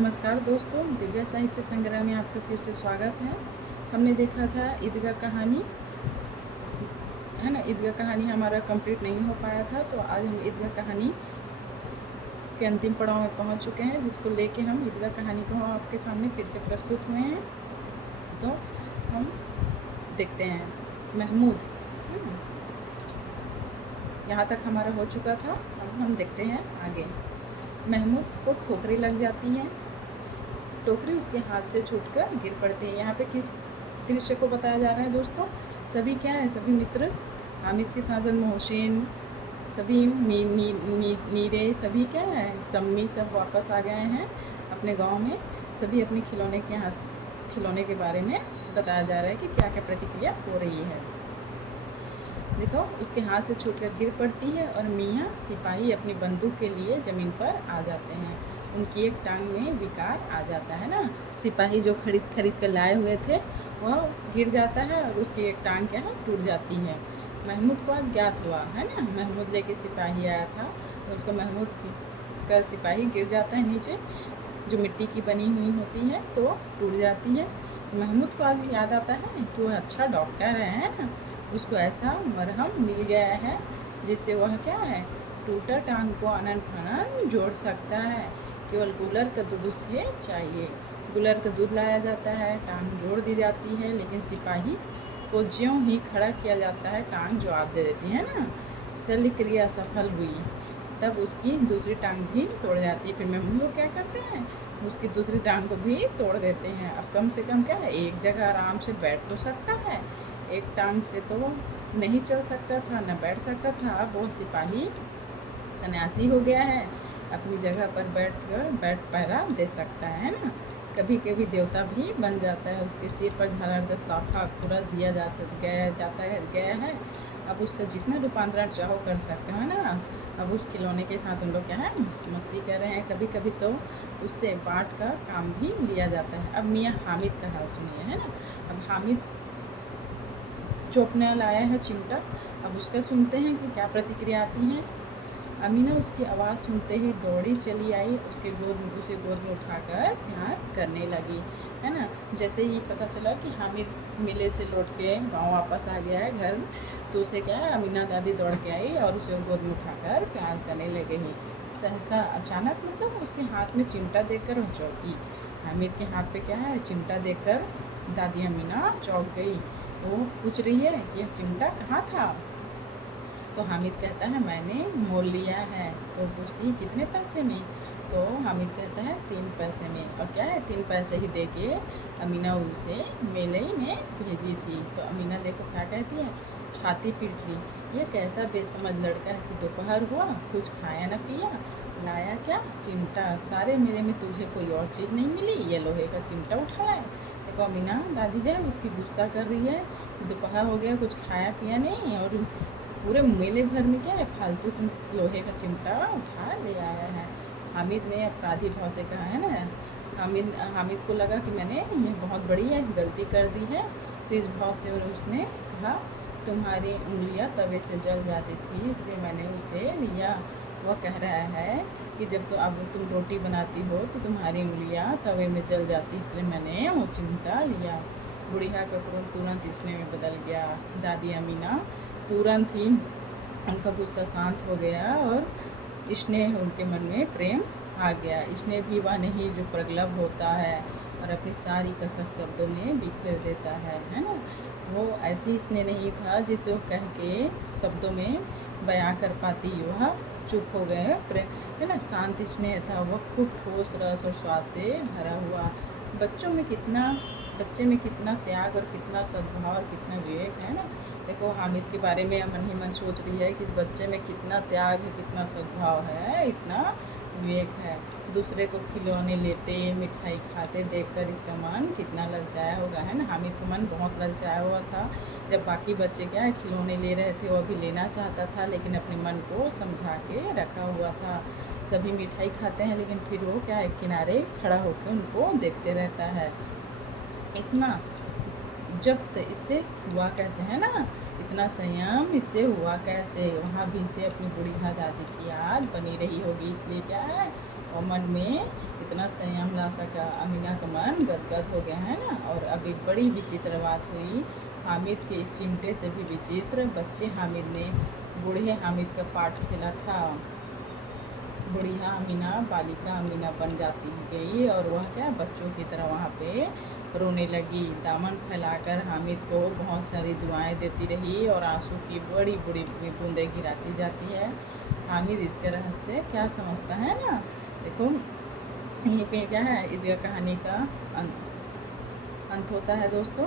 नमस्कार दोस्तों, दिव्या साहित्य संग्रह में आपका फिर से स्वागत है। हमने देखा था ईदगाह कहानी, है ना। ईदगाह कहानी हमारा कंप्लीट नहीं हो पाया था, तो आज हम ईदगाह कहानी के अंतिम पड़ाव में पहुंच चुके हैं, जिसको लेके हम ईदगाह कहानी को आपके सामने फिर से प्रस्तुत हुए हैं। तो हम देखते हैं महमूद। यहाँ तक हमारा हो चुका था। अब हम देखते हैं आगे। महमूद को ठोकरी लग जाती है। टोकरी उसके हाथ से छूटकर गिर पड़ती है। यहाँ पे किस दृश्य को बताया जा रहा है दोस्तों? सभी क्या है, सभी मित्र हामिद के साजन मोहसिन, सभी मीरे, सभी क्या है, सम्मी, सब वापस आ गए हैं अपने गांव में। सभी अपने खिलौने के बारे में बताया जा रहा है कि क्या क्या प्रतिक्रिया हो रही है। देखो, उसके हाथ से छूटकर गिर पड़ती है और मियाँ सिपाही अपनी बंदूक के लिए ज़मीन पर आ जाते हैं। उनकी एक टांग में विकार आ जाता है ना। सिपाही जो खरीद कर लाए हुए थे वह गिर जाता है और उसकी एक टांग क्या है, टूट जाती है। महमूद को आज ज्ञात हुआ है ना, महमूद लेके सिपाही आया था, तो उसको महमूद का सिपाही गिर जाता है नीचे, जो मिट्टी की बनी हुई होती है, तो टूट जाती है। महमूद को आज याद आता है कि वह अच्छा डॉक्टर है ना, उसको ऐसा मरहम मिल गया है जिससे वह क्या है, टूटा टांग को अनन फनन जोड़ सकता है। केवल गुलर का दूध उसे चाहिए। गुलर का दूध लाया जाता है, टांग जोड़ दी जाती है, लेकिन सिपाही को ज्यों ही खड़ा किया जाता है, टांग जवाब दे देती है ना। शल्य क्रिया सफल हुई, तब उसकी दूसरी टांग भी तोड़ जाती है। फिर महमूद लोग क्या करते हैं, उसकी दूसरी टांग को भी तोड़ देते हैं। अब कम से कम क्या है, एक जगह आराम से बैठ तो सकता है, एक टांग से तो नहीं चल सकता था, न बैठ सकता था। अब वो सिपाही सन्यासी हो गया है, अपनी जगह पर बैठ पहरा दे सकता है ना। कभी कभी देवता भी बन जाता है। उसके सिर पर झालरदार साफा खुरस दिया गया है। अब उसका जितना रूपांतरण चाहो कर सकते हो ना। अब उस खिलौने के साथ उन लोग क्या है, मस्ती कर रहे हैं। कभी कभी तो उससे बाँट का काम भी लिया जाता है। अब मियाँ हामिद का हाल सुनिए, है ना। अब हामिद चौपने लाया है चिमटा। अब उसका सुनते हैं कि क्या प्रतिक्रिया आती है। अमीना उसकी आवाज़ सुनते ही दौड़ी चली आई, उसे गोद में उठाकर प्यार करने लगी, है ना। जैसे ही पता चला कि हामिद मेले से लौट के गाँव वापस आ गया है घर, तो उसे क्या है, अमीना दादी दौड़ के आई और उसे गोद में उठाकर प्यार करने लगे ही। सहसा अचानक मतलब उसके हाथ में चिमटा देखकर वह चौंकी। हामिद के हाथ पे क्या है, चिमटा देखकर दादी अमीना चौंक गई। वो पूछ रही है कि यह चिमटा कहाँ था। तो हामिद कहता है मैंने मोल लिया है। तो पूछती है कितने पैसे में। तो हामिद कहता है 3 पैसे में। और क्या है, 3 पैसे ही दे के अमीना उसे मेले में भेजी थी। तो अमीना देखो क्या कहती है, छाती पीट ली। ये कैसा बेसमझ लड़का है कि दोपहर हुआ कुछ खाया न पिया, लाया क्या, चिमटा। सारे मेले में तुझे कोई और चीज़ नहीं मिली, ये लोहे का चिमटा उठा लाए। देखो अमीना दादी जो है उसकी गुस्सा कर रही है कि दोपहर हो गया, कुछ खाया पिया नहीं, और पूरे मेले भर में क्या है, फालतू लोहे का चिमटा उठा ले आया है। हामिद ने अपराधी भाव से कहा, है ना। हामिद को लगा कि मैंने ये बहुत बड़ी है गलती कर दी है, तो इस भाव से उसने कहा तुम्हारी उंगलियां तवे से जल जाती थी, इसलिए मैंने उसे लिया। वह कह रहा है कि जब तो अब तुम रोटी बनाती हो तो तुम्हारी उंगलियां तवे में जल जाती, इसलिए मैंने वो चिमटा लिया। बुढ़िया का क्रोध तुरंत इसने में बदल गया। दादी अमीना तुरंत ही उनका गुस्सा शांत हो गया और स्नेह उनके मन में प्रेम आ गया। स्नेह भी वह नहीं जो प्रगल्भ होता है और अपनी सारी कसक शब्दों में बिखेर देता है ना। वो ऐसी स्नेह नहीं था जिसे वो कह के शब्दों में बयां कर पाती। वह चुप हो गए प्रेम, है ना। शांत स्नेह था, वह खूब ठोस रस और स्वाद से भरा हुआ। बच्चे में कितना त्याग और कितना सद्भाव और कितना विवेक है ना। देखो हामिद के बारे में मन ही मन सोच रही है कि बच्चे में कितना त्याग है, कितना सद्भाव है, इतना विवेक है। दूसरे को खिलौने लेते, मिठाई खाते देखकर इसका मन कितना ललचाया होगा, है ना। हामिद का मन बहुत ललचाया हुआ था। जब बाकी बच्चे क्या है खिलौने ले रहे थे, वो भी लेना चाहता था, लेकिन अपने मन को समझा के रखा हुआ था। सभी मिठाई खाते हैं, लेकिन फिर वो क्या है, किनारे खड़ा होकर उनको देखते रहता है। इतना जब्त इससे हुआ कैसे, है ना। इतना संयम इससे हुआ कैसे। वहाँ भी इसे अपनी बुढ़िया दादी की याद बनी रही होगी, इसलिए क्या है, और मन में इतना संयम ला सका। अमीना का मन गदगद हो गया है ना। और अब एक बड़ी विचित्र बात हुई। हामिद के इस चिमटे से भी विचित्र बच्चे हामिद ने बूढ़े हामिद का पाठ खेला था। बुढ़िया अमीना बालिका अमीना बन जाती गई और वह क्या बच्चों की तरह वहाँ पे रोने लगी। दामन फैलाकर हामिद को बहुत सारी दुआएं देती रही और आंसू की बड़ी बड़ी बूंदें गिराती जाती है। हामिद इसके रहस्य क्या समझता है ना। देखो यहीं पे क्या है, ईदगाह कहानी का अंत होता है दोस्तों।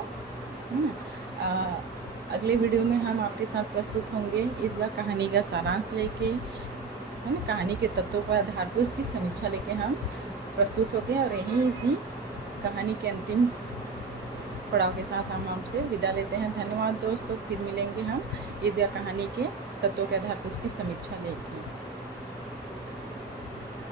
अगले वीडियो में हम आपके साथ प्रस्तुत होंगे ईदगाह कहानी का सारांश लेके, है ना। कहानी के तत्वों पर आधार पर उसकी समीक्षा लेके हम प्रस्तुत होते हैं और यहीं इसी कहानी के अंतिम पड़ाव के साथ हम आपसे विदा लेते हैं। धन्यवाद दोस्तों। फिर मिलेंगे हम ईदगाह कहानी के तत्वों के आधार पर उसकी समीक्षा लेके।